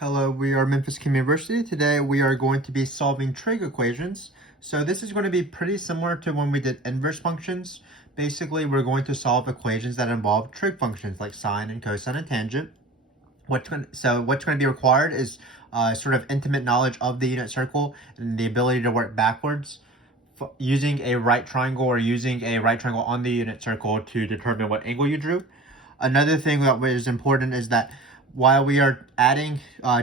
Hello, we are Memphis Community University. Today we are going to be solving trig equations. So this is going to be pretty similar to when we did inverse functions. Basically, we're going to solve equations that involve trig functions like sine and cosine and tangent. What's going to be required is sort of intimate knowledge of the unit circle and the ability to work backwards using a right triangle or using a right triangle on the unit circle to determine what angle you drew. Another thing that is important is that while we are adding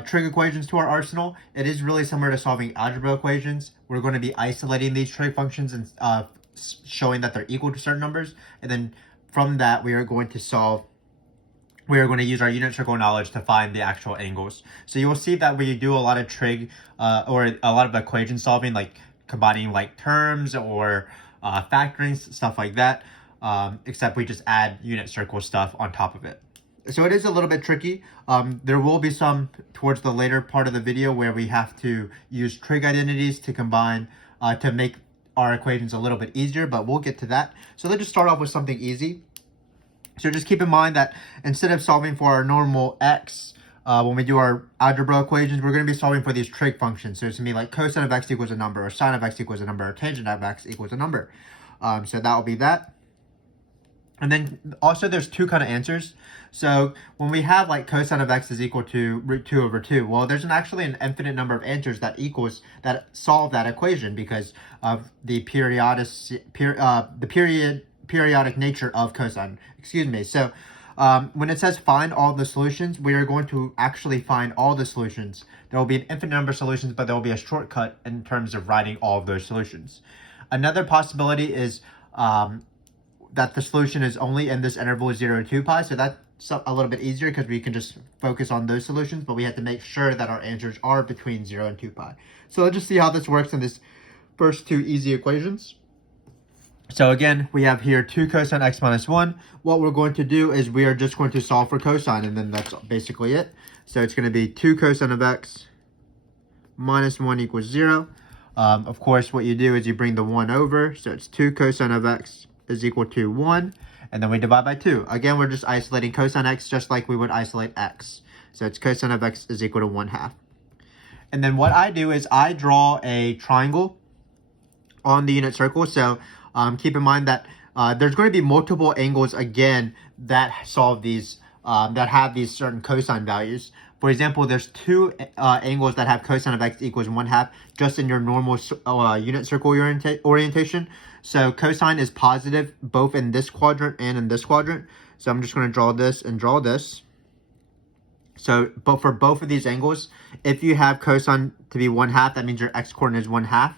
trig equations to our arsenal, it is really similar to solving algebra equations. We're going to be isolating these trig functions and showing that they're equal to certain numbers. And then from that, we are going to use our unit circle knowledge to find the actual angles. So you will see that we do a lot of trig or a lot of equation solving, like combining like terms or factoring, stuff like that. Except we just add unit circle stuff on top of it. So it is a little bit tricky. There will be some towards the later part of the video where we have to use trig identities to combine to make our equations a little bit easier, but we'll get to that. So let's just start off with something easy. So just keep in mind that instead of solving for our normal x, when we do our algebra equations, we're going to be solving for these trig functions. So it's going to be like cosine of x equals a number, or sine of x equals a number, or tangent of x equals a number. So that will be that. And then also there's two kind of answers. So when we have like cosine of x is equal to root 2 over 2, well, there's actually an infinite number of answers that solve that equation because of the periodic nature of cosine. Excuse me. So when it says find all the solutions, we are going to actually find all the solutions. There will be an infinite number of solutions, but there will be a shortcut in terms of writing all of those solutions. Another possibility is that the solution is only in this interval 0 to 2 pi. So that's a little bit easier because we can just focus on those solutions, but we have to make sure that our answers are between 0 and 2 pi. So let's just see how this works in this first two easy equations. So again, we have here 2 cosine x minus 1. What we're going to do is we are just going to solve for cosine, and then that's basically it. So it's going to be 2 cosine of x minus 1 equals 0. Of course, what you do is you bring the 1 over. So it's 2 cosine of x is equal to 1. And then we divide by 2. Again, we're just isolating cosine x just like we would isolate x. So it's cosine of x is equal to 1/2. And then what I do is I draw a triangle on the unit circle. So keep in mind that there's going to be multiple angles again that solve these, that have these certain cosine values. For example, there's two angles that have cosine of x equals 1/2 just in your normal unit circle orientation. So cosine is positive both in this quadrant and in this quadrant. So I'm just going to draw this and draw this. So but for both of these angles, if you have cosine to be 1/2, that means your x coordinate is 1/2.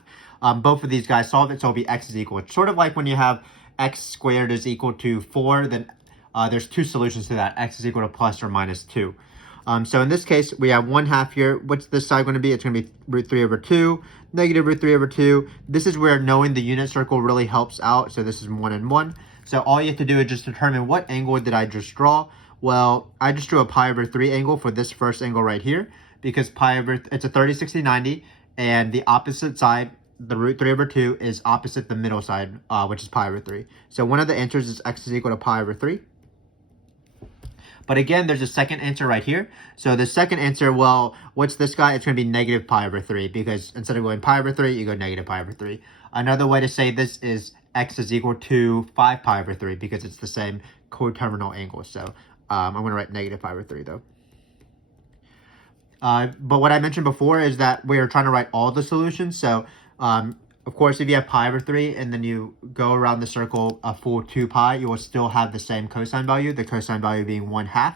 Both of these guys solve it, so it'll be x is equal. It's sort of like when you have x squared is equal to 4, then there's two solutions to that. X is equal to plus or minus 2. So in this case, we have 1/2 here. What's this side going to be? It's going to be root 3 over 2, negative root 3 over 2. This is where knowing the unit circle really helps out. So this is 1 and 1. So all you have to do is just determine what angle did I just draw. Well, I just drew a pi over 3 angle for this first angle right here because it's a 30, 60, 90. And the opposite side, the root 3 over 2, is opposite the middle side, which is pi over 3. So one of the answers is x is equal to pi over 3. But again, there's a second answer right here. So the second answer, well, what's this guy? It's going to be negative pi over 3 because instead of going pi over 3, you go negative pi over 3. Another way to say this is x is equal to 5 pi over 3 because it's the same coterminal angle. So I'm going to write negative pi over 3 though. But what I mentioned before is that we are trying to write all the solutions. So of course, if you have pi over 3 and then you go around the circle a full 2 pi, you will still have the same cosine value, the cosine value being 1/2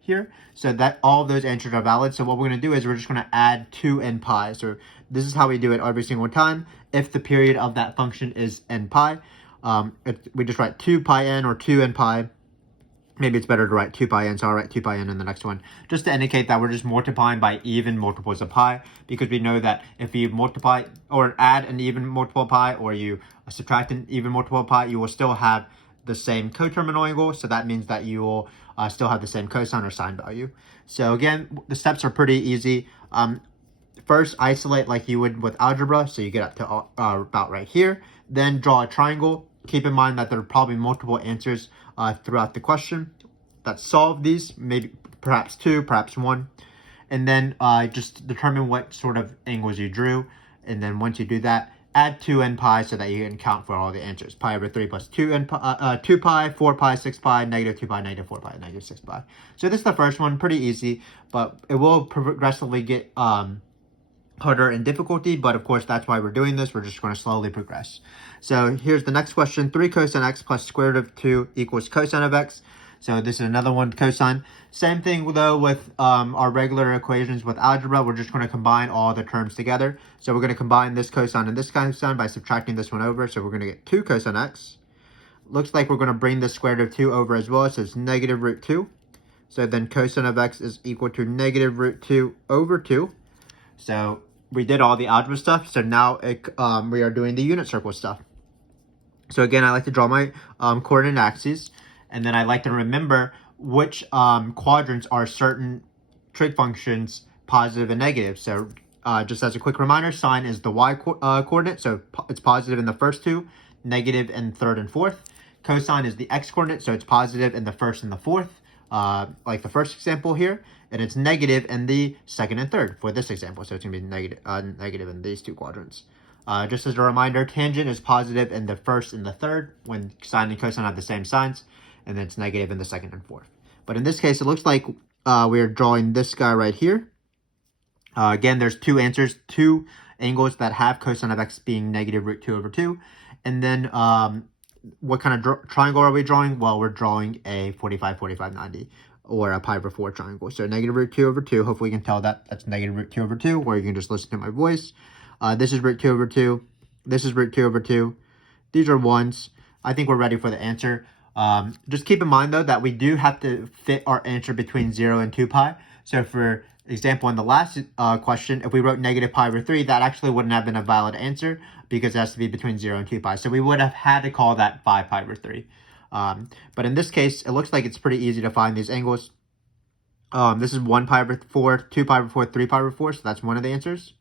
here. So that all of those answers are valid. So what we're going to do is we're just going to add 2 n pi. So this is how we do it every single time. If the period of that function is n pi, we just write 2 pi n or 2 n pi. Maybe it's better to write 2 pi n, so I'll write 2 pi n in the next one, just to indicate that we're just multiplying by even multiples of pi, because we know that if you multiply or add an even multiple of pi, or you subtract an even multiple of pi, you will still have the same coterminal angle, so that means that you will still have the same cosine or sine value. So again, the steps are pretty easy. First, isolate like you would with algebra, so you get up to about right here. Then draw a triangle. Keep in mind that there are probably multiple answers throughout the question that solve these, maybe perhaps 2, perhaps 1. and then just determine what sort of angles you drew. And then once you do that, add 2 n pi so that you can count for all the answers. Pi over 3 plus 2 n pi, 2 pi, 4 pi, 6 pi, negative 2 pi, negative 4 pi, negative 6 pi. So this is the first one, pretty easy, but it will progressively get harder in difficulty, but of course that's why we're doing this. We're just going to slowly progress. So here's the next question. 3 cosine x plus square root of 2 equals cosine of x. So this is another one, cosine. Same thing though with our regular equations with algebra. We're just going to combine all the terms together. So we're going to combine this cosine and this cosine by subtracting this one over. So we're going to get 2 cosine x. Looks like we're going to bring the square root of 2 over as well. So it's negative root 2. So then cosine of x is equal to negative root 2 over 2. So we did all the algebra stuff. So now we are doing the unit circle stuff. So again, I like to draw my coordinate axes. And then I like to remember which quadrants are certain trig functions, positive and negative. So just as a quick reminder, sine is the y coordinate. So it's positive in the first two, negative in third and fourth. Cosine is the x coordinate. So it's positive in the first and the fourth, like the first example here. And it's negative in the second and third for this example. So it's going to be negative in these two quadrants. Just as a reminder, tangent is positive in the first and the third when sine and cosine have the same signs. And then it's negative in the second and fourth. But in this case, it looks like we're drawing this guy right here. Again, there's two answers, two angles that have cosine of x being negative root 2 over 2. And then what kind of triangle are we drawing? Well, we're drawing a 45, 45, 90, or a pi over 4 triangle. So negative root 2 over 2, hopefully you can tell that that's negative root 2 over 2, or you can just listen to my voice. This is root 2 over 2. This is root 2 over 2. These are ones. I think we're ready for the answer. Just keep in mind though that we do have to fit our answer between 0 and 2 pi. So for example, in the last question, if we wrote negative pi over 3, that actually wouldn't have been a valid answer because it has to be between 0 and 2 pi. So we would have had to call that 5 pi over 3. But in this case, it looks like it's pretty easy to find these angles. This is 1 pi over 4, 2 pi over 4, 3 pi over 4. So that's one of the answers.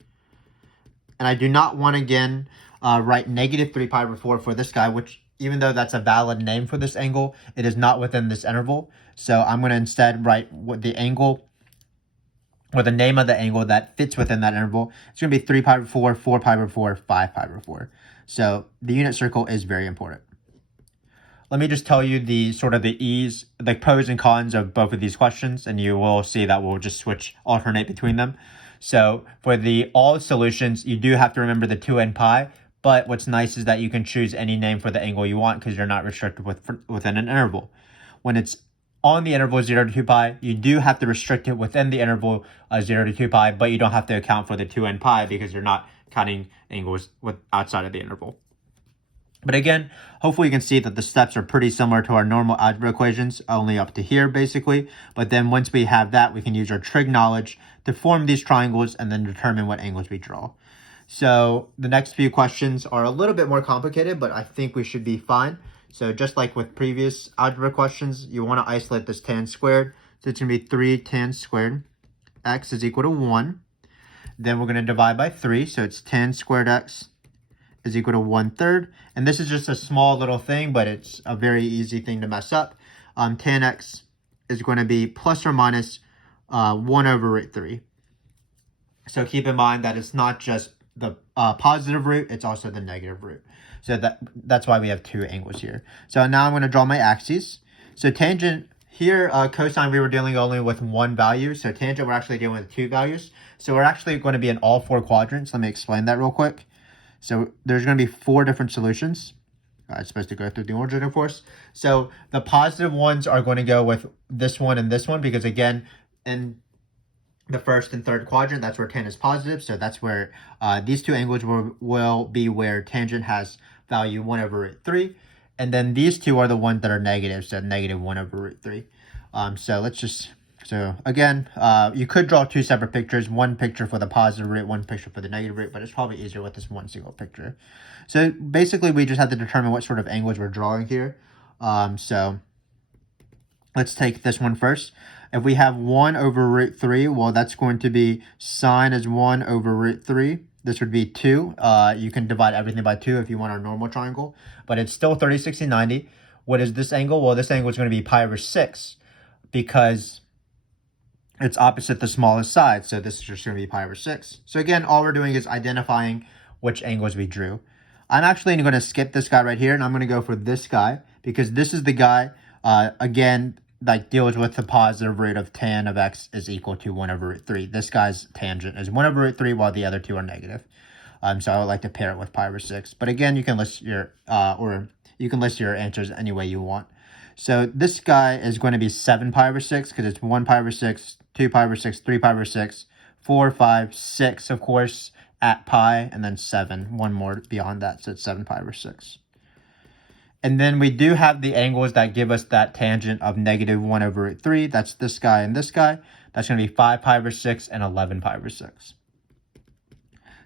And I do not want to, again, write negative 3 pi over 4 for this guy, which even though that's a valid name for this angle, it is not within this interval. So I'm going to instead write what the angle, or the name of the angle that fits within that interval. It's going to be 3 pi over 4, 4 pi over 4, 5 pi over 4. So the unit circle is very important. Let me just tell you the pros and cons of both of these questions, and you will see that we'll just alternate between them. So for the all solutions, you do have to remember the 2 n pi. But what's nice is that you can choose any name for the angle you want because you're not restricted within an interval. When it's on the interval 0 to 2 pi, you do have to restrict it within the interval 0 to 2 pi, but you don't have to account for the 2 n pi because you're not counting angles outside of the interval. But again, hopefully you can see that the steps are pretty similar to our normal algebra equations, only up to here basically. But then once we have that, we can use our trig knowledge to form these triangles and then determine what angles we draw. So the next few questions are a little bit more complicated, but I think we should be fine. So just like with previous algebra questions, you want to isolate this tan squared. So it's going to be 3 tan squared. X is equal to 1. Then we're going to divide by 3. So it's tan squared x is equal to 1/3. And this is just a small little thing, but it's a very easy thing to mess up. Tan x is going to be plus or minus 1 over root 3. So keep in mind that it's not just the positive root, it's also the negative root. So that's why we have two angles here. So now I'm going to draw my axes. So tangent here, cosine, we were dealing only with one value. So tangent, we're actually dealing with two values. So we're actually going to be in all four quadrants. Let me explain that real quick. So there's going to be 4 different solutions. It's supposed to go through the origin, of course. So the positive ones are going to go with this one and this one because, again, in the first and third quadrant, that's where tan is positive. So that's where these two angles will be where tangent has value 1 over root 3. And then these two are the ones that are negative, so negative 1 over root 3. So again, you could draw 2 separate pictures, one picture for the positive root, one picture for the negative root, but it's probably easier with this one single picture. So basically, we just have to determine what sort of angles we're drawing here. So let's take this one first. If we have 1 over root 3, well, that's going to be sine is 1 over root 3. This would be 2. You can divide everything by 2 if you want our normal triangle, but it's still 30, 60, 90. What is this angle? Well, this angle is going to be pi over 6 because it's opposite the smallest side. So this is just going to be pi over 6. So again, all we're doing is identifying which angles we drew. I'm actually going to skip this guy right here, and I'm going to go for this guy, because this is the guy, again, that deals with the positive root of tan of x is equal to 1 over root 3. This guy's tangent is 1 over root 3, while the other two are negative. So I would like to pair it with pi over 6. But again, you can list your answers any way you want. So this guy is going to be 7 pi over 6, because it's 1 pi over 6, 2 pi over 6, 3 pi over 6, 4, 5, 6, of course, at pi, and then 7. One more beyond that, so it's 7 pi over 6. And then we do have the angles that give us that tangent of negative 1 over root 3. That's this guy and this guy. That's going to be 5 pi over 6 and 11 pi over 6.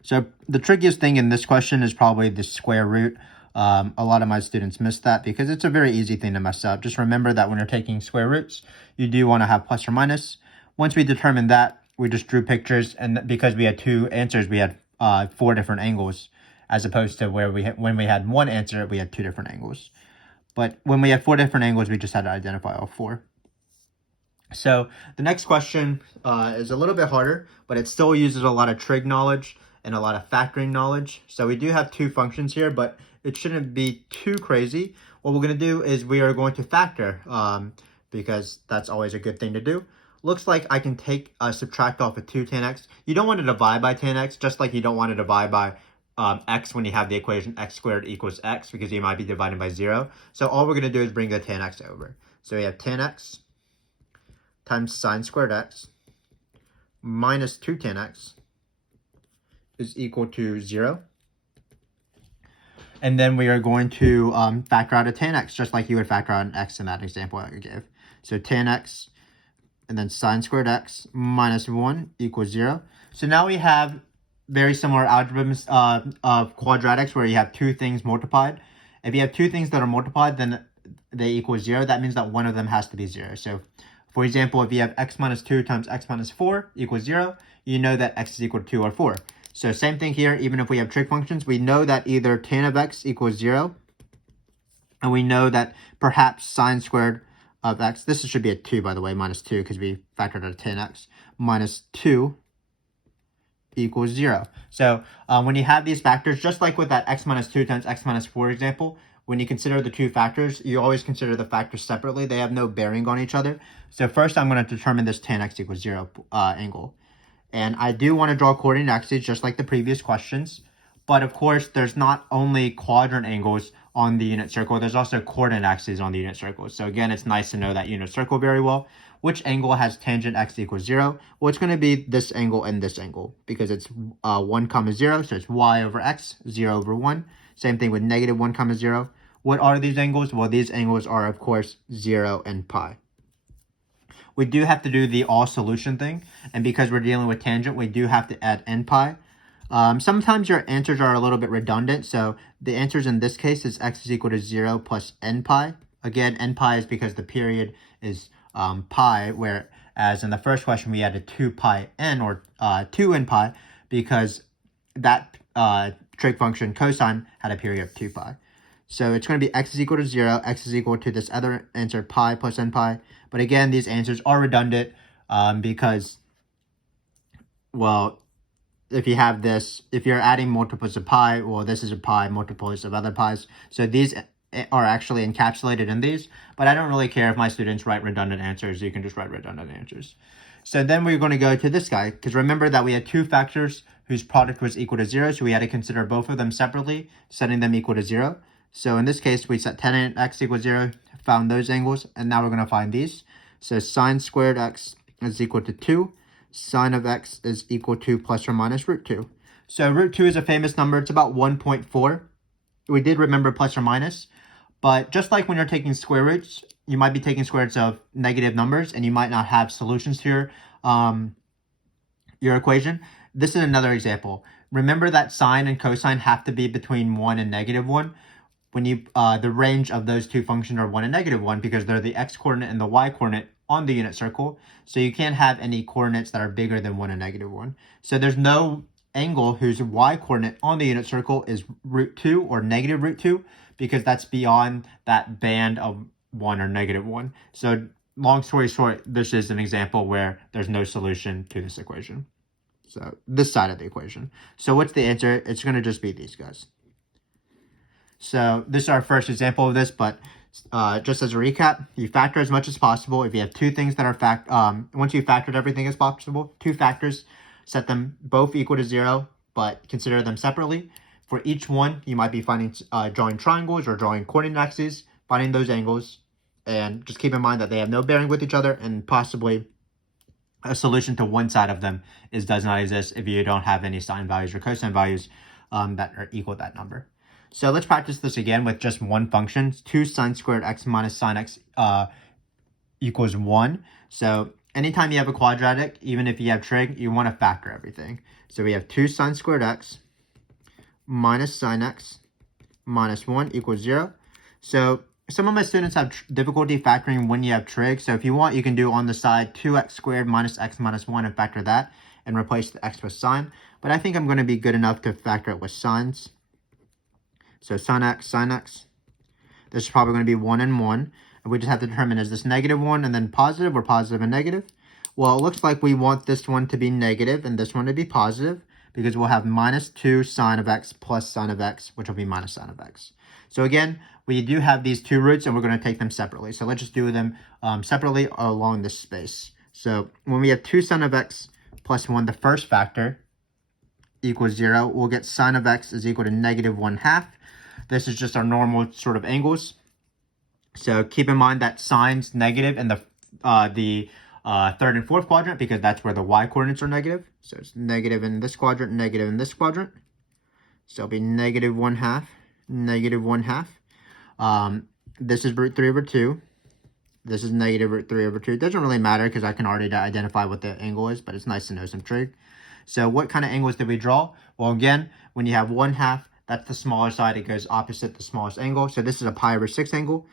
So the trickiest thing in this question is probably the square root. A lot of my students miss that because it's a very easy thing to mess up. Just remember that when you're taking square roots, you do want to have plus or minus. Once we determined that, we just drew pictures, and because we had two answers, we had 4 different angles, as opposed to where when we had one answer, we had 2 different angles. But when we had 4 different angles, we just had to identify all 4. So the next question is a little bit harder, but it still uses a lot of trig knowledge and a lot of factoring knowledge. So we do have 2 functions here, but it shouldn't be too crazy. What we're going to do is we are going to factor, because that's always a good thing to do. Looks like I can take subtract off of 2 tan x. You don't want to divide by tan x, just like you don't want to divide by x when you have the equation x squared equals x, because you might be dividing by 0. So all we're going to do is bring the tan x over. So we have tan x times sine squared x minus 2 tan x is equal to 0. And then we are going to factor out a tan x, just like you would factor out an x in that example that I gave. So tan x and then sine squared x minus 1 equals 0. So now we have very similar algebras of quadratics where you have 2 things multiplied. If you have 2 things that are multiplied, then they equal 0. That means that one of them has to be 0. So for example, if you have x minus 2 times x minus 4 equals 0, you know that x is equal to 2 or 4. So same thing here, even if we have trig functions, we know that either tan of x equals 0, and we know that perhaps sine squared of x, this should be a 2, by the way, minus 2, because we factored out tan x, minus 2 equals 0. So when you have these factors, just like with that x minus 2 times x minus 4 example, when you consider the 2 factors, you always consider the factors separately. They have no bearing on each other. So first I'm going to determine this tan x equals 0 angle. And I do want to draw coordinate axes just like the previous questions. But of course, there's not only quadrant angles on the unit circle, there's also coordinate axes on the unit circle. So again, it's nice to know that unit circle very well. Which angle has tangent x equals 0? Well, it's going to be this angle and this angle, because it's 1 comma 0, so it's y over x, 0 over 1. Same thing with negative 1 comma 0. What are these angles? Well, these angles are, of course, 0 and pi. We do have to do the all solution thing, and because we're dealing with tangent, we do have to add n pi. Sometimes your answers are a little bit redundant, so the answers in this case is x is equal to 0 plus n pi. Again, n pi is because the period is pi, whereas in the first question we added 2 pi n, or 2 n pi, because that trig function cosine had a period of 2 pi. So it's going to be x is equal to 0, x is equal to this other answer, pi plus n pi. But again, these answers are redundant because, well, if you have this, if you're adding multiples of pi, well, this is a pi, multiples of other pi's. So these are actually encapsulated in these, but I don't really care if my students write redundant answers. You can just write redundant answers. So then we're going to go to this guy, because remember that we had 2 factors whose product was equal to 0, so we had to consider both of them separately, setting them equal to 0. So in this case, we set tan x equals 0, found those angles, and now we're going to find these. So sine squared x is equal to 2. Sine of x is equal to plus or minus root 2. So root 2 is a famous number. It's about 1.4. We did remember plus or minus, but just like when you're taking square roots, you might be taking square roots of negative numbers, and you might not have solutions to your equation. This is another example. Remember that sine and cosine have to be between 1 and negative 1. When you the range of those 2 functions are 1 and negative 1, because they're the x-coordinate and the y-coordinate on the unit circle. So you can't have any coordinates that are bigger than 1 and negative 1. So there's no angle whose y-coordinate on the unit circle is root 2 or negative root 2, because that's beyond that band of 1 or negative 1. So long story short, this is an example where there's no solution to this equation. So this side of the equation. So what's the answer? It's going to just be these guys. So this is our first example of this, but just as a recap, you factor as much as possible. If you have two things that are once you've factored everything as possible, two factors, set them both equal to 0, but consider them separately. For each one, you might be drawing triangles or drawing coordinate axes, finding those angles, and just keep in mind that they have no bearing with each other, and possibly a solution to one side of them does not exist if you don't have any sine values or cosine values that are equal to that number. So let's practice this again with just one function. 2 sine squared x minus sine x equals 1. So anytime you have a quadratic, even if you have trig, you want to factor everything. So we have 2 sine squared x minus sine x minus 1 equals 0. So some of my students have difficulty factoring when you have trig. So if you want, you can do on the side 2x squared minus x minus 1 and factor that and replace the x with sine. But I think I'm going to be good enough to factor it with sines. So sine x, this is probably going to be 1 and 1. And we just have to determine, is this negative 1 and then positive, or positive and negative? Well, it looks like we want this one to be negative and this one to be positive, because we'll have minus 2 sine of x plus sine of x, which will be minus sine of x. So again, we do have these two roots, and we're going to take them separately. So let's just do them separately along this space. So when we have 2 sine of x plus 1, the first factor, equals 0, we'll get sine of x is equal to negative 1/2. This is just our normal sort of angles. So keep in mind that sine's negative in the third and fourth quadrant, because that's where the y coordinates are negative. So it's negative in this quadrant, negative in this quadrant. So it'll be negative 1/2, negative 1/2. This is root 3 over 2. This is negative root 3 over 2. It doesn't really matter because I can already identify what the angle is, but it's nice to know some trig. So what kind of angles did we draw? Well, again, when you have 1/2, that's the smaller side. It goes opposite the smallest angle. So this is a pi over 6 angle,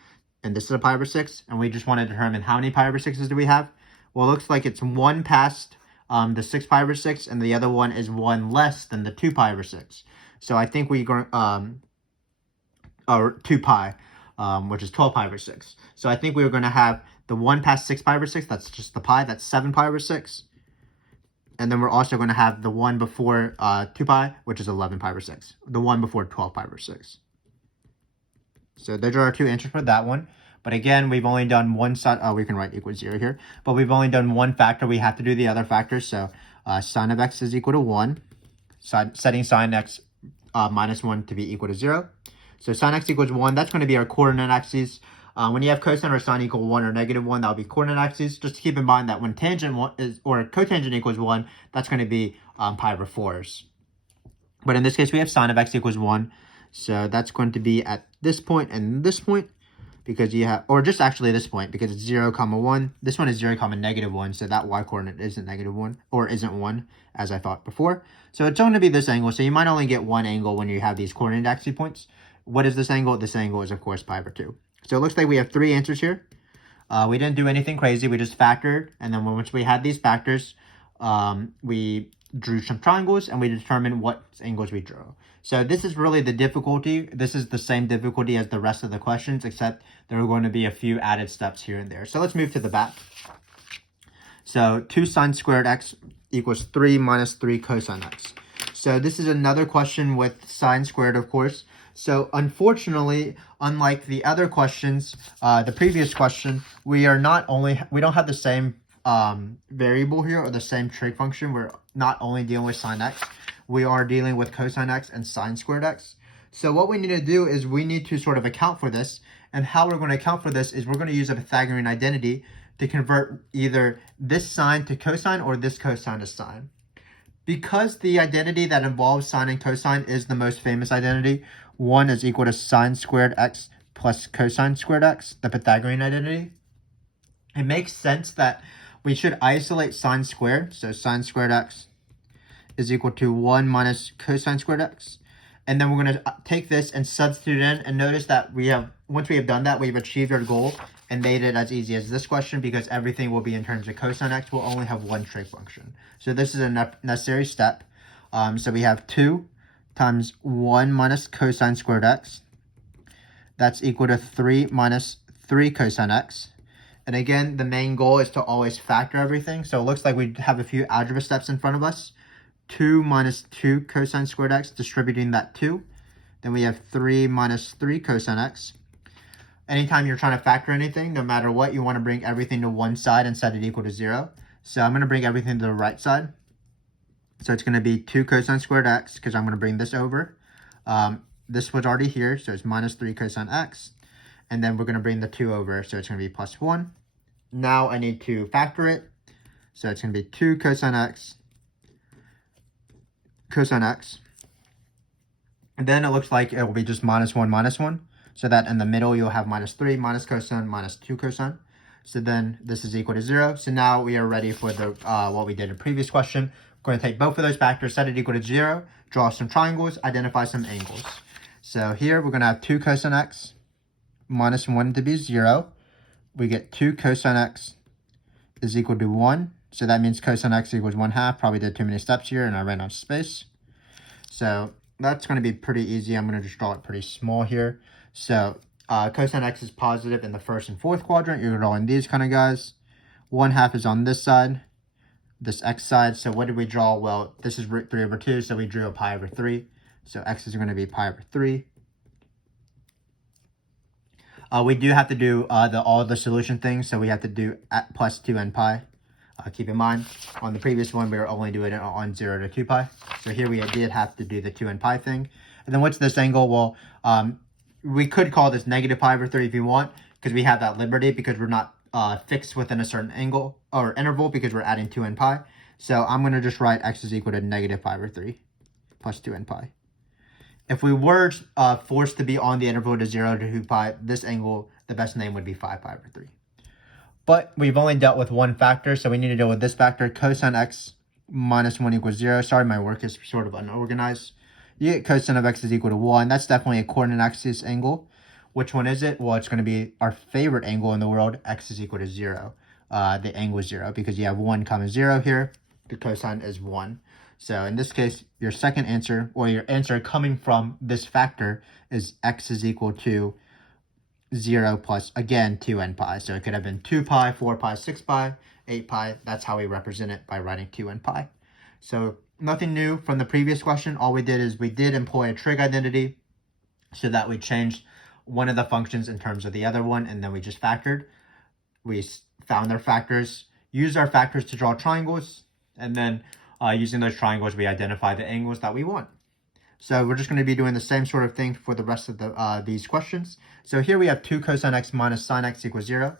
and this is a pi over 6. And we just want to determine how many pi over 6s do we have. Well, it looks like it's 1 past the 6 pi over 6, and the other one is 1 less than the 2 pi over 6. So I think or 2 pi, which is 12 pi over 6. So I think we were going to have the 1 past 6 pi over 6, that's just the pi, that's 7 pi over 6. And then we're also going to have the one before 2 pi, which is 11 pi over 6. The one before 12 pi over 6. So those are our two answers for that one. But again, we've only done one side. We can write equals 0 here. But we've only done one factor. We have to do the other factors. So sine of x is equal to 1. Setting sine x minus 1 to be equal to 0. So sine x equals 1. That's going to be our coordinate axes. When you have cosine or sine equal 1 or negative 1, that'll be coordinate axes. Just to keep in mind that when tangent or cotangent equals 1, that's going to be pi over 4s. But in this case, we have sine of x equals 1. So that's going to be at this point and this point, because you have, or just actually this point, because it's 0, 1. This one is 0, negative 1. So that y coordinate isn't negative 1, or isn't 1, as I thought before. So it's going to be this angle. So you might only get one angle when you have these coordinate axis points. What is this angle? This angle is, of course, pi over 2. So it looks like we have 3 answers here. We didn't do anything crazy. We just factored. And then once we had these factors, we drew some triangles and we determined what angles we drew. So this is really the difficulty. This is the same difficulty as the rest of the questions, except there are going to be a few added steps here and there. So let's move to the back. So 2 sine squared x equals 3 minus 3 cosine x. So this is another question with sine squared, of course. So unfortunately, unlike the other questions, the previous question, we don't have the same variable here, or the same trig function. We're not only dealing with sine x, we are dealing with cosine x and sine squared x. So what we need to do is we need to sort of account for this. And how we're going to account for this is we're going to use a Pythagorean identity to convert either this sine to cosine or this cosine to sine. Because the identity that involves sine and cosine is the most famous identity, 1 is equal to sine squared x plus cosine squared x, the Pythagorean identity, it makes sense that we should isolate sine squared. So sine squared x is equal to 1 minus cosine squared x. And then we're going to take this and substitute in. And notice that once we have done that, we've achieved our goal and made it as easy as this question, because everything will be in terms of cosine x. We'll only have one trig function. So this is a necessary step. So we have 2 times 1 minus cosine squared x. That's equal to 3 minus 3 cosine x. And again, the main goal is to always factor everything. So it looks like we have a few algebra steps in front of us. 2 minus 2 cosine squared x, distributing that 2. Then we have 3 minus 3 cosine x. Anytime you're trying to factor anything, no matter what, you want to bring everything to one side and set it equal to 0. So I'm going to bring everything to the right side. So it's going to be 2 cosine squared x, because I'm going to bring this over. This was already here, so it's minus 3 cosine x. And then we're going to bring the 2 over, so it's going to be plus 1. Now I need to factor it. So it's going to be 2 cosine x, and then it looks like it will be just minus 1, so that in the middle you'll have minus 3, minus cosine, minus 2 cosine. So then this is equal to 0. So now we are ready for the what we did in the previous question. We're going to take both of those factors, set it equal to 0, draw some triangles, identify some angles. So here we're going to have 2 cosine x minus 1 to be 0. We get 2 cosine x is equal to 1. So that means cosine x equals 1/2. Probably did too many steps here and I ran out of space. So that's going to be pretty easy. I'm going to just draw it pretty small here. So cosine x is positive in the first and fourth quadrant. You're drawing these kind of guys. 1/2 is on this side, this x side. So what did we draw? Well, this is root 3 over 2, so we drew a pi over 3. So x is going to be pi over 3. We do have to do all the solution things, so we have to do at plus 2 n pi. Keep in mind, on the previous one, we were only doing it on 0 to 2 pi. So here we did have to do the 2 n pi thing. And then what's this angle? Well, we could call this negative pi over 3 if you want, because we have that liberty, because we're not fixed within a certain angle or interval, because we're adding 2 n pi. So I'm going to just write x is equal to negative pi over 3 plus 2 n pi. If we were forced to be on the interval to 0 to 2 pi, this angle, the best name would be 5 pi over 3. But we've only dealt with one factor, so we need to deal with this factor. Cosine x minus 1 equals 0. Sorry, my work is sort of unorganized. You get cosine of x is equal to 1. That's definitely a coordinate axis angle. Which one is it? Well, it's going to be our favorite angle in the world. X is equal to 0. The angle is 0 because you have 1 comma 0 here. The cosine is 1. So in this case, your second answer, or your answer coming from this factor, is x is equal to 0 plus, again, 2 n pi. So it could have been 2 pi, 4 pi, 6 pi, 8 pi. That's how we represent it, by writing 2 n pi. So nothing new from the previous question. All we did is we did employ a trig identity, so that we changed one of the functions in terms of the other one, and then we just factored. We found their factors, used our factors to draw triangles, and then using those triangles, we identify the angles that we want. So we're just going to be doing the same sort of thing for the rest of these questions. So here we have 2 cosine x minus sine x equals 0.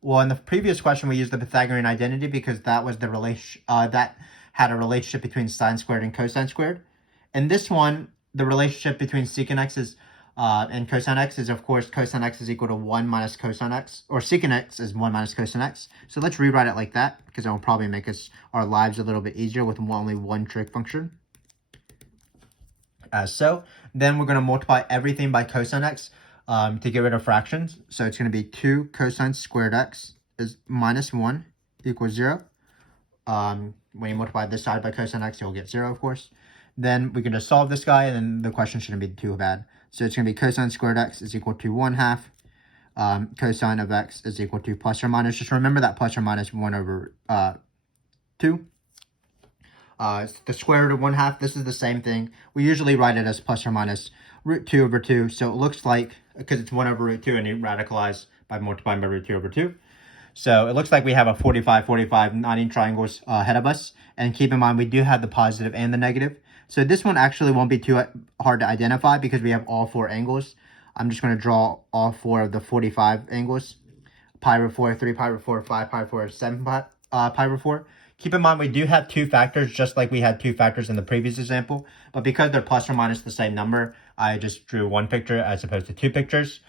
Well, in the previous question, we used the Pythagorean identity because that was the relation that had a relationship between sine squared and cosine squared. In this one, the relationship between secant x and cosine x is, of course, cosine x is equal to 1 minus cosine x, or secant x is 1 minus cosine x. So let's rewrite it like that, because it will probably make our lives a little bit easier with only one trig function. As so, then we're going to multiply everything by cosine x to get rid of fractions. So it's going to be 2 cosine squared x is minus 1 equals 0. When you multiply this side by cosine x, you'll get 0, of course. Then we can just solve this guy, and then the question shouldn't be too bad. So it's going to be cosine squared x is equal to 1/2. Cosine of x is equal to plus or minus. Just remember that plus or minus 1 over 2. The square root of 1/2, this is the same thing. We usually write it as plus or minus root 2 over 2. So it looks like, because it's 1 over root 2, and you radicalize by multiplying by root 2 over 2. So it looks like we have a 45, 45, 90 triangles ahead of us. And keep in mind, we do have the positive and the negative. So this one actually won't be too hard to identify because we have all 4 angles. I'm just going to draw all 4 of the 45 angles. Pi over 4, 3 pi over 4, 5 pi over 4, 7 pi over 4. Keep in mind, we do have 2 factors, just like we had 2 factors in the previous example. But because they're plus or minus the same number, I just drew 1 picture as opposed to 2 pictures.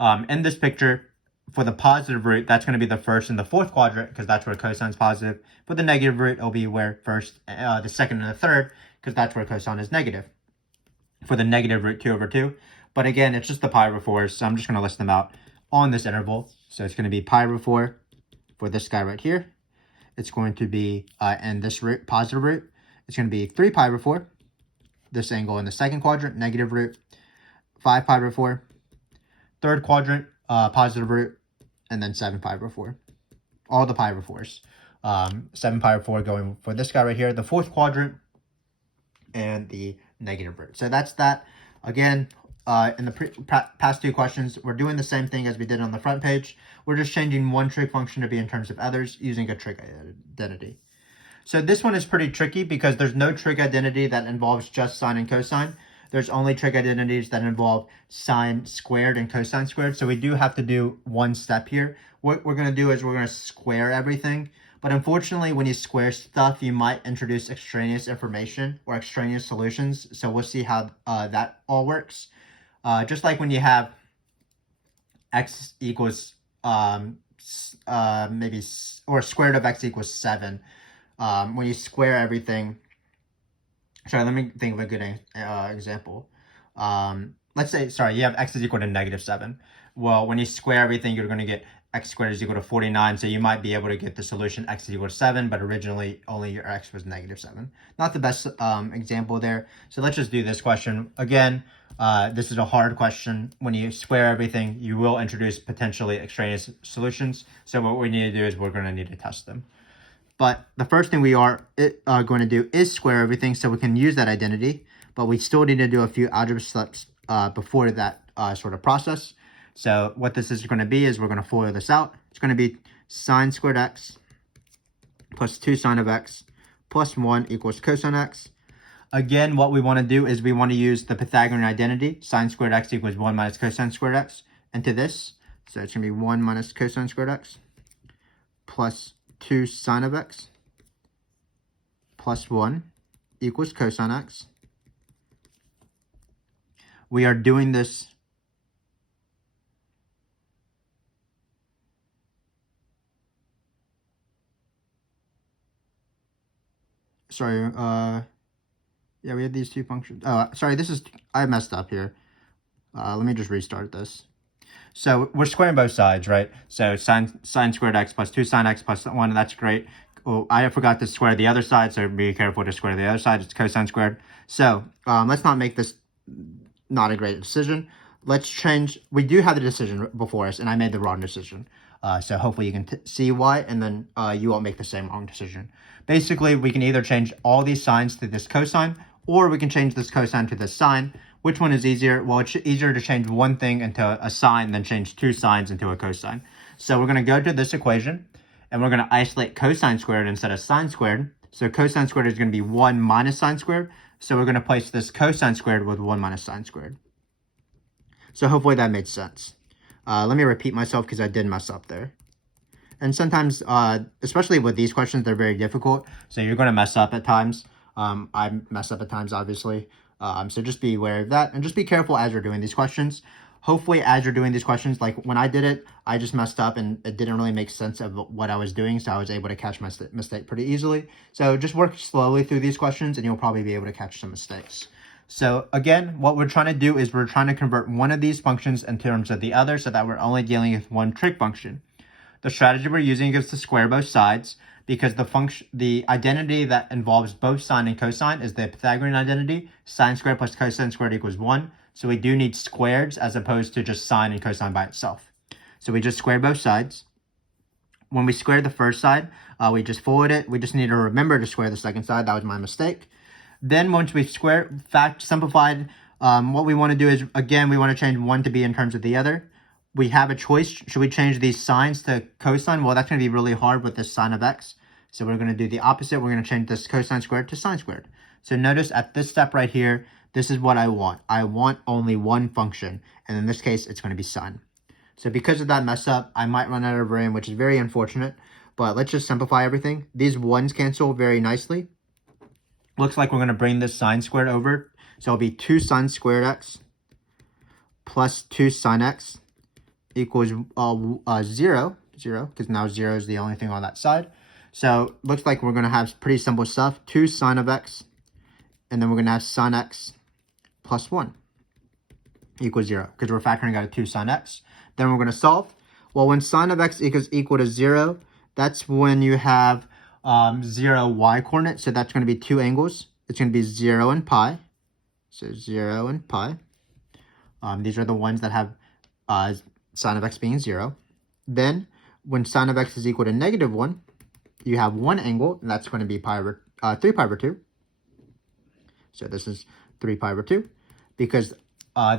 In this picture, for the positive root, that's going to be the first and the fourth quadrant, because that's where cosine is positive. For the negative root, it'll be where the second and the third, because that's where cosine is negative. For the negative root 2 over 2. But again, it's just the pi over 4s, so I'm just going to list them out on this interval. So it's going to be pi over 4 for this guy right here. It's going to be, and this root, positive root, it's going to be 3 pi over 4. This angle in the second quadrant, negative root, 5 pi over 4. Third quadrant, positive root, and then 7 pi over 4. All the pi over 4s. 7 pi over 4 going for this guy right here, the fourth quadrant, and the negative root. So that's that. Again, in the past two questions, we're doing the same thing as we did on the front page. We're just changing one trig function to be in terms of others using a trig identity. So this one is pretty tricky because there's no trig identity that involves just sine and cosine. There's only trig identities that involve sine squared and cosine squared. So we do have to do one step here. What we're going to do is we're going to square everything. But unfortunately, when you square stuff, you might introduce extraneous information or extraneous solutions. So we'll see how that all works. Just like when you have x equals maybe, or square root of x equals 7. When you square everything, sorry, let me think of a good example. Let's say, sorry, you have x is equal to negative 7. Well, when you square everything, you're going to get x squared is equal to 49. So you might be able to get the solution x is equal to 7, but originally only your x was negative 7. Not the best example there. So let's just do this question. Again, this is a hard question. When you square everything, you will introduce potentially extraneous solutions. So what we need to do is we're going to need to test them. But the first thing we are going to do is square everything so we can use that identity. But we still need to do a few algebra steps before that sort of process. So what this is going to be is we're going to FOIL this out. It's going to be sine squared x plus 2 sine of x plus 1 equals cosine x. Again, what we want to do is we want to use the Pythagorean identity. Sine squared x equals 1 minus cosine squared x into this. So it's going to be 1 minus cosine squared x plus 2 sine of x plus 1 equals cosine x. We are doing this yeah, we have these two functions. Sorry, I messed up here. Let me just restart this. So we're squaring both sides, right? So sine squared x plus 2 sine x plus 1, that's great. Oh, I forgot to square the other side, so be careful to square the other side. It's cosine squared. So let's not make this not a great decision. Let's change. We do have the decision before us, and I made the wrong decision. So hopefully you can see why, and then you won't make the same wrong decision. Basically, we can either change all these signs to this cosine, or we can change this cosine to this sine. Which one is easier? Well, it's easier to change one thing into a sine than change two sines into a cosine. So we're going to go to this equation, and we're going to isolate cosine squared instead of sine squared. So cosine squared is going to be 1 minus sine squared. So we're going to place this cosine squared with 1 minus sine squared. So hopefully that made sense. Let me repeat myself because I did mess up there. And sometimes, especially with these questions, they're very difficult. So you're going to mess up at times. I mess up at times, obviously. So just be aware of that. And just be careful as you're doing these questions. Hopefully, as you're doing these questions, like when I did it, I just messed up and it didn't really make sense of what I was doing. So I was able to catch my mistake pretty easily. So just work slowly through these questions and you'll probably be able to catch some mistakes. So again, what we're trying to do is we're trying to convert one of these functions in terms of the other so that we're only dealing with one trig function. The strategy we're using is to square both sides because the identity that involves both sine and cosine is the Pythagorean identity. Sine squared plus cosine squared equals 1. So we do need squareds as opposed to just sine and cosine by itself. So we just square both sides. When we square the first side, we just forward it. We just need to remember to square the second side. That was my mistake. Then once we've simplified, what we want to do is, again, we want to change one to be in terms of the other. We have a choice. Should we change these sines to cosine? Well, that's going to be really hard with this sine of x. So we're going to do the opposite. We're going to change this cosine squared to sine squared. So notice at this step right here, this is what I want. I want only one function. And in this case, it's going to be sine. So because of that mess up, I might run out of room, which is very unfortunate. But let's just simplify everything. These ones cancel very nicely. Looks like we're going to bring this sine squared over. So it'll be 2 sine squared x plus 2 sine x equals 0, because now 0 is the only thing on that side. So looks like we're going to have pretty simple stuff. 2 sine of x, and then we're going to have sine x plus 1 equals 0, because we're factoring out a 2 sine x. Then we're going to solve. Well, when sine of x equals equal to 0, that's when you have 0 y coordinate. So that's going to be two angles. It's going to be 0 and pi. So 0 and pi. These are the ones that have sine of x being 0. Then, when sine of x is equal to negative 1, you have one angle, and that's going to be 3 pi over 2. So this is 3 pi over 2, because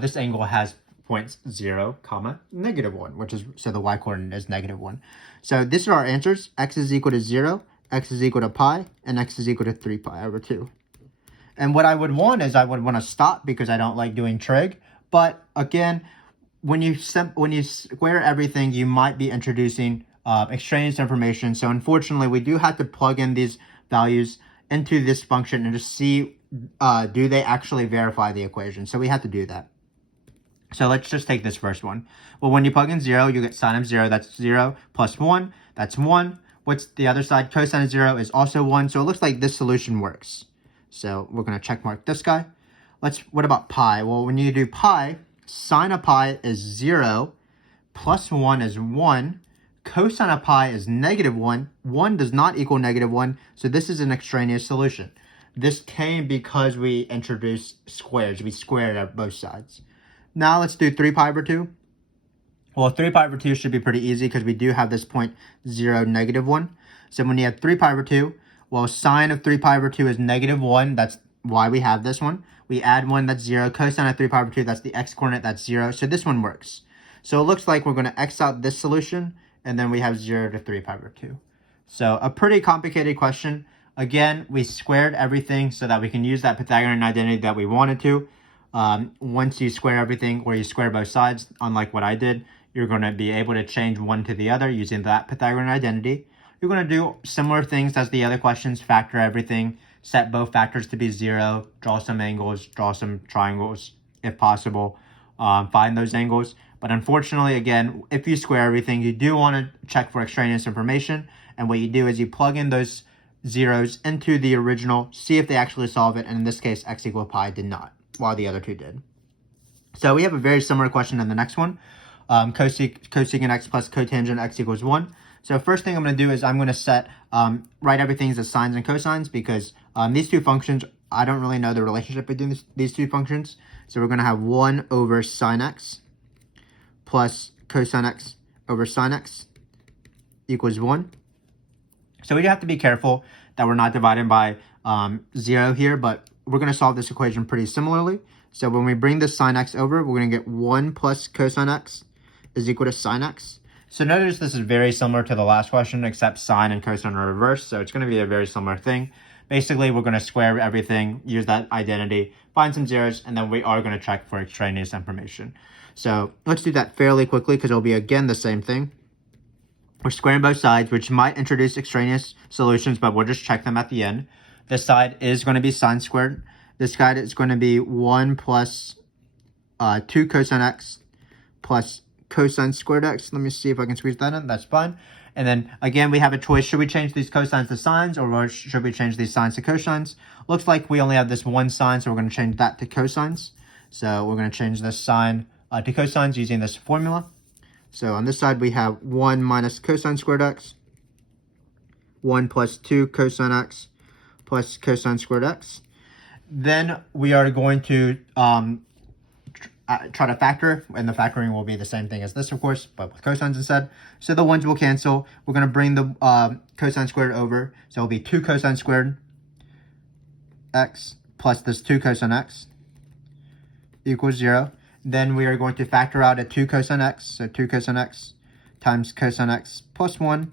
this angle has points 0, comma, negative 1, which is, so the y-coordinate is negative 1. So these are our answers. X is equal to 0, x is equal to pi, and x is equal to 3 pi over 2. And what I would want is I would want to stop because I don't like doing trig. But again, when you square everything, you might be introducing extraneous information. So unfortunately, we do have to plug in these values into this function and just see do they actually verify the equation. So we have to do that. So let's just take this first one. Well, when you plug in 0, you get sine of 0. That's 0 plus 1. That's 1. What's the other side? Cosine of 0 is also 1. So it looks like this solution works. So we're going to check mark this guy. What about pi? Well, when you do pi, sine of pi is 0, plus 1 is 1, cosine of pi is negative 1. 1 does not equal negative 1, so this is an extraneous solution. This came because we introduced squares. We squared at both sides. Now let's do 3 pi over 2. Well, 3 pi over 2 should be pretty easy because we do have this point 0, negative 1. So when you have 3 pi over 2, well, sine of 3 pi over 2 is negative 1. That's why we have this one. We add 1, that's 0. Cosine of 3 pi over 2, that's the x-coordinate, that's 0. So this one works. So it looks like we're going to x out this solution, and then we have 0 to 3 pi over 2. So a pretty complicated question. Again, we squared everything so that we can use that Pythagorean identity that we wanted to. Once you square everything, or you square both sides, unlike what I did, you're going to be able to change one to the other using that Pythagorean identity. You're going to do similar things as the other questions, factor everything, set both factors to be 0, draw some angles, draw some triangles if possible, find those angles. But unfortunately, again, if you square everything, you do want to check for extraneous information. And what you do is you plug in those zeros into the original, see if they actually solve it. And in this case, x equal pi did not, while the other two did. So we have a very similar question in the next one. Cosecant x plus cotangent x equals 1. So first thing I'm going to do is I'm going to set, write everything as sines and cosines because these two functions, I don't really know the relationship between these two functions. So we're going to have 1 over sine x plus cosine x over sine x equals 1. So we have to be careful that we're not dividing by 0 here, but we're going to solve this equation pretty similarly. So when we bring this sine x over, we're going to get 1 plus cosine x is equal to sine x. So notice this is very similar to the last question, except sine and cosine are reversed. So it's going to be a very similar thing. Basically, we're going to square everything, use that identity, find some zeros, and then we are going to check for extraneous information. So let's do that fairly quickly because it'll be, again, the same thing. We're squaring both sides, which might introduce extraneous solutions, but we'll just check them at the end. This side is going to be sine squared. This side is going to be 1 plus 2 cosine x plus cosine squared x. Let me see if I can squeeze that in. That's fine. And then, again, we have a choice. Should we change these cosines to sines, or should we change these sines to cosines? Looks like we only have this one sine, so we're going to change that to cosines. So we're going to change this sine to cosines using this formula. So on this side, we have 1 minus cosine squared x, 1 plus 2 cosine x plus cosine squared x. Then we are going to try to factor, and the factoring will be the same thing as this, of course, but with cosines instead. So the ones will cancel. We're going to bring the cosine squared over. So it'll be 2 cosine squared x plus this 2 cosine x equals 0. Then we are going to factor out a 2 cosine x. So 2 cosine x times cosine x plus 1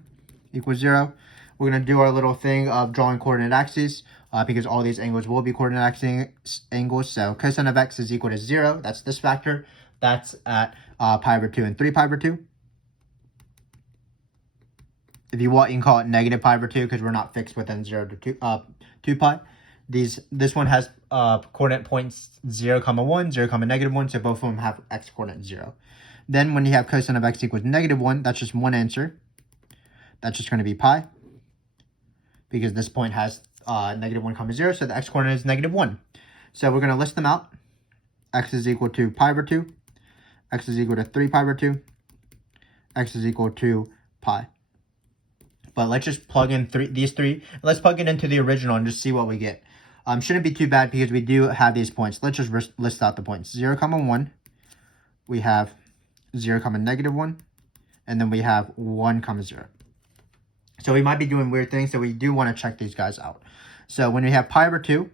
equals 0. We're going to do our little thing of drawing coordinate axes because all these angles will be coordinate angles. So cosine of x is equal to 0. That's this factor. That's at pi over 2 and 3 pi over 2. If you want, you can call it negative pi over 2 because we're not fixed within 0 to 2 pi. This one has coordinate points 0, 1, 0, negative 1, so both of them have x coordinate 0. Then when you have cosine of x equals negative 1, that's just one answer. That's just going to be pi because this point has negative 1, 0, so the x coordinate is negative 1. So we're going to list them out. X is equal to pi over 2, x is equal to 3 pi over 2, x is equal to pi. But let's just plug in these three. Let's plug it into the original and just see what we get. Shouldn't be too bad because we do have these points. Let's just list out the points. 0, 1. We have 0, negative 1. and then we have 1, 0. So we might be doing weird things, so we do want to check these guys out. So when we have pi over 2,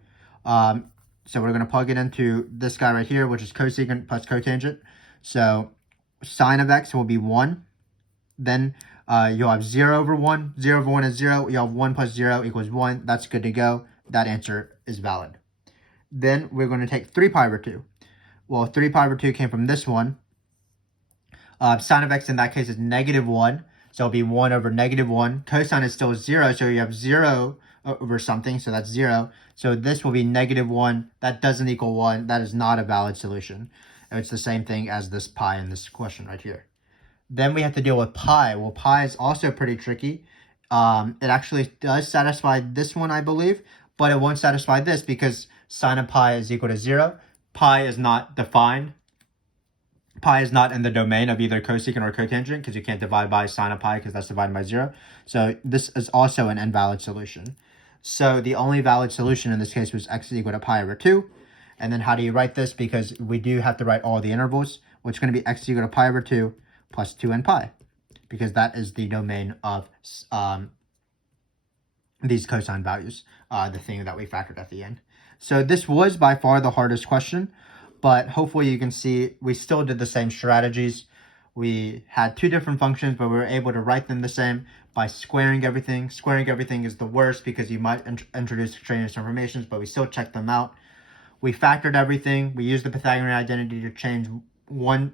so we're going to plug it into this guy right here, which is cosecant plus cotangent. So sine of x will be 1. Then you'll have 0 over 1. 0 over 1 is 0. You'll have 1 plus 0 equals 1. That's good to go. That answer is valid. Then we're going to take 3 pi over 2. Well, 3 pi over 2 came from this one. Sine of x in that case is -1. So it'll be 1 over -1. Cosine is still 0, so you have 0 over something, so that's 0. So this will be -1. That doesn't equal 1. That is not a valid solution. It's the same thing as this pi in this question right here. Then we have to deal with pi. Well, pi is also pretty tricky. It actually does satisfy this one, I believe, but it won't satisfy this because sine of pi is equal to 0. Pi is not defined. Pi is not in the domain of either cosecant or cotangent because you can't divide by sine of pi because that's divided by 0. So this is also an invalid solution. So the only valid solution in this case was x is equal to pi over 2. And then how do you write this? Because we do have to write all the intervals, which is going to be x is equal to pi over 2 plus 2n pi, because that is the domain of these cosine values, the thing that we factored at the end. So this was by far the hardest question, but hopefully you can see we still did the same strategies. We had 2 different functions, but we were able to write them the same by squaring everything. Squaring everything is the worst because you might introduce extraneous informations, but we still checked them out. We factored everything. We used the Pythagorean identity to change one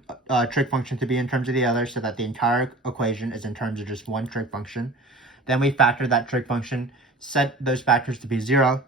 trig function to be in terms of the other so that the entire equation is in terms of just one trig function. Then we factored that trig function, set those factors to be 0.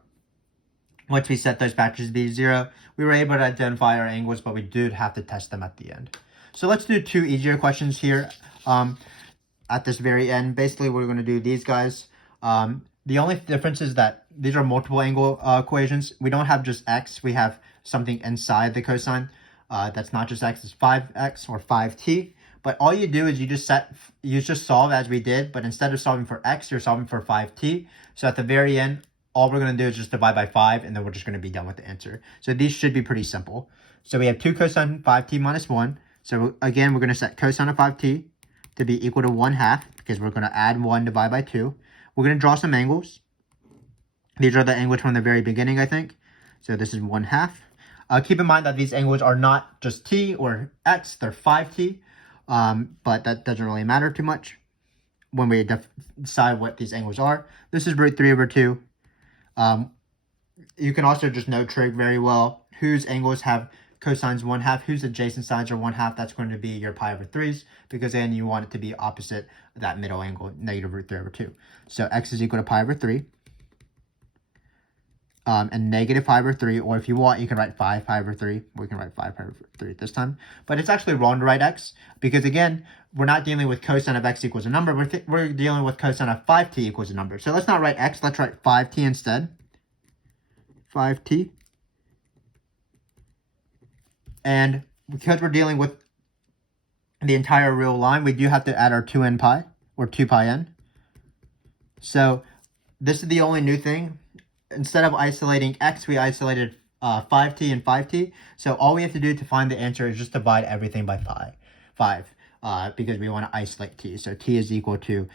Once we set those factors to be 0, we were able to identify our angles, but we did have to test them at the end. So let's do 2 easier questions here at this very end. Basically, we're going to do these guys. The only difference is that these are multiple angle equations. We don't have just x. We have something inside the cosine. That's not just x, it's 5x or 5t. But all you do is you just solve as we did, but instead of solving for x, you're solving for 5t. So at the very end, all we're going to do is just divide by 5, and then we're just going to be done with the answer. So these should be pretty simple. So we have 2 cosine 5t minus 1. So again, we're going to set cosine of 5t to be equal to 1/2, because we're going to add 1 divided by 2. We're going to draw some angles. These are the angles from the very beginning, I think. So this is 1/2. Keep in mind that these angles are not just t or x, they're 5t. But that doesn't really matter too much when we decide what these angles are. This is root 3 over 2. You can also just know trig very well. Whose angles have cosines 1/2, whose adjacent sides are 1/2, that's going to be your pi over 3's, because then you want it to be opposite that middle angle, negative root 3 over 2. So x is equal to pi over 3. And negative pi over 3, or if you want, you can write 5 pi over 3. We can write 5 pi over 3 this time. But it's actually wrong to write x, because again, we're not dealing with cosine of x equals a number. We're dealing with cosine of 5t equals a number. So let's not write x, let's write 5t instead. 5t. And because we're dealing with the entire real line, we do have to add our 2n pi, or 2 pi n. So this is the only new thing. Instead of isolating x, we isolated 5t and 5t. So all we have to do to find the answer is just divide everything by 5, because we want to isolate t. So t is equal to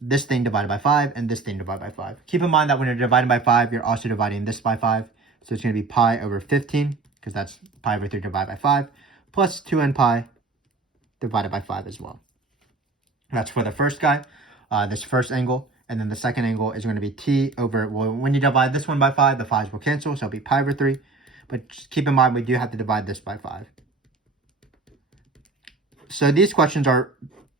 this thing divided by 5 and this thing divided by 5. Keep in mind that when you're dividing by 5, you're also dividing this by 5. So it's going to be pi over 15, because that's pi over 3 divided by 5, plus 2n pi divided by 5 as well. That's for the first guy, this first angle. And then the second angle is going to be t over, well, when you divide this one by 5, the 5's will cancel, so it'll be pi over 3. But just keep in mind, we do have to divide this by 5. So these questions are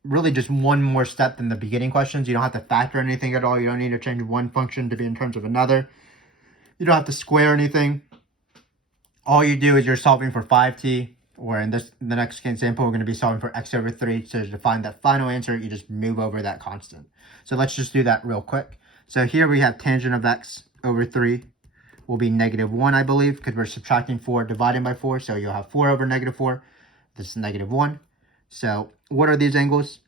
really just one more step than the beginning questions. You don't have to factor anything at all. You don't need to change one function to be in terms of another. You don't have to square anything. All you do is you're solving for 5t, or in the next example, we're going to be solving for x over 3. So to find that final answer, you just move over that constant. So let's just do that real quick. So here we have tangent of x over 3 will be -1, I believe, because we're subtracting 4, dividing by 4. So you'll have 4 over -4. This is -1. So what are these angles?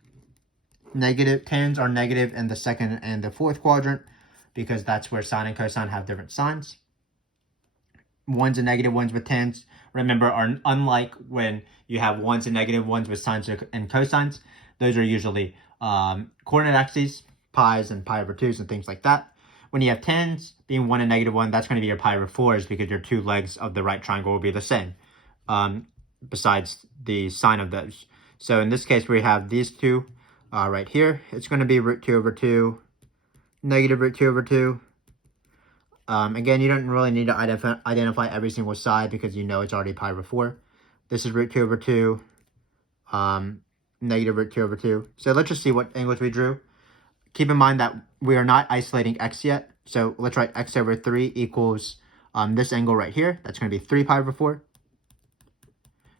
Negative. Tans are negative in the second and the fourth quadrant, because that's where sine and cosine have different signs. Ones and negative ones with tans, remember, are unlike when you have ones and negative ones with sines and cosines. those are usually coordinate axes, pi's and pi over 2's and things like that. When you have tans being 1 and -1, that's going to be your pi over 4's because your two legs of the right triangle will be the same, besides the sine of those. So in this case, we have these two right here. It's going to be root 2 over 2, negative root 2 over 2. Again, you don't really need to identify every single side because you know it's already pi over 4. This is root 2 over 2, negative root 2 over 2. So let's just see what angles we drew. Keep in mind that we are not isolating x yet. So let's write x over 3 equals this angle right here. That's going to be 3 pi over 4.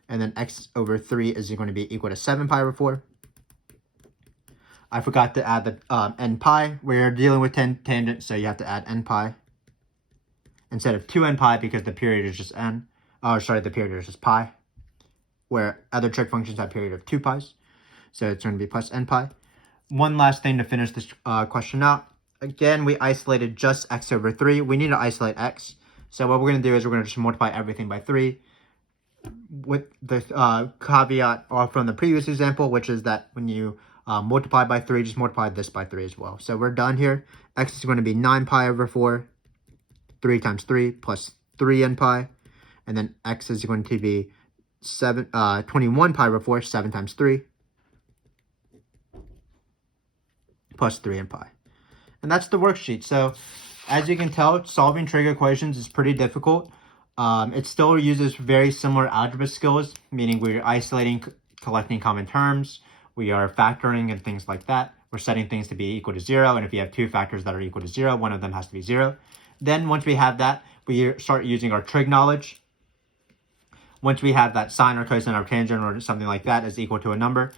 And then x over 3 is going to be equal to 7 pi over 4. I forgot to add the n pi. We're dealing with tangents, so you have to add n pi instead of 2n pi because the period is just n. Oh, sorry, the period is just pi, where other trig functions have period of 2 pi's. So it's going to be plus n pi. One last thing to finish this question out. Again, we isolated just x over 3. We need to isolate x. So what we're going to do is we're going to just multiply everything by 3. With the caveat from the previous example, which is that when you multiply by 3, just multiply this by 3 as well. So we're done here. X is going to be 9 pi over 4, 3 times 3 plus 3n pi. And then x is going to be 21 pi over 4, 7 times 3 plus 3n pi. And that's the worksheet. So as you can tell, solving trig equations is pretty difficult. It still uses very similar algebra skills, meaning we're isolating, collecting common terms, we are factoring and things like that. We're setting things to be equal to 0, and if you have two factors that are equal to 0, one of them has to be 0. Then once we have that, we start using our trig knowledge. Once we have that sine or cosine or tangent or something like that is equal to a number,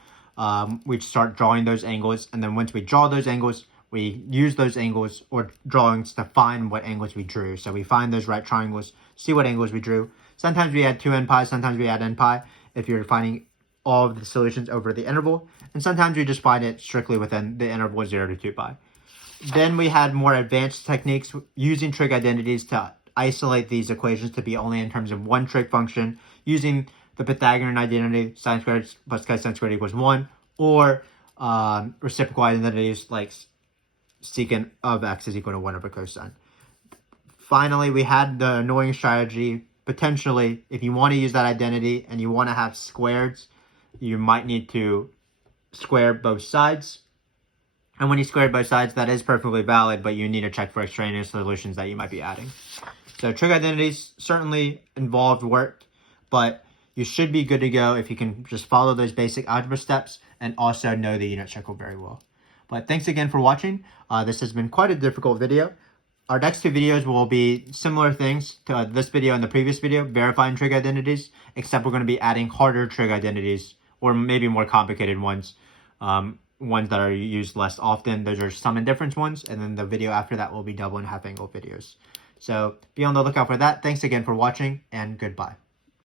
we start drawing those angles, and then once we draw those angles, we use those angles or drawings to find what angles we drew. So we find those right triangles, see what angles we drew. Sometimes we add 2n pi, sometimes we add n pi if you're finding all of the solutions over the interval. And sometimes we just find it strictly within the interval 0 to 2 pi. Then we had more advanced techniques using trig identities to isolate these equations to be only in terms of one trig function, using the Pythagorean identity, sine squared plus cosine squared equals 1, or reciprocal identities like secant of x is equal to 1 over cosine. Finally, we had the annoying strategy. Potentially, if you want to use that identity and you want to have squares, you might need to square both sides. And when you square both sides, that is perfectly valid, but you need to check for extraneous solutions that you might be adding. So trig identities certainly involved work, but you should be good to go if you can just follow those basic algebra steps and also know the unit circle very well. But thanks again for watching. This has been quite a difficult video. Our next two videos will be similar things to this video and the previous video, verifying trig identities, except we're going to be adding harder trig identities, or maybe more complicated ones, ones that are used less often. Those are sum and difference ones, and then the video after that will be double and half angle videos. So be on the lookout for that. Thanks again for watching, and goodbye.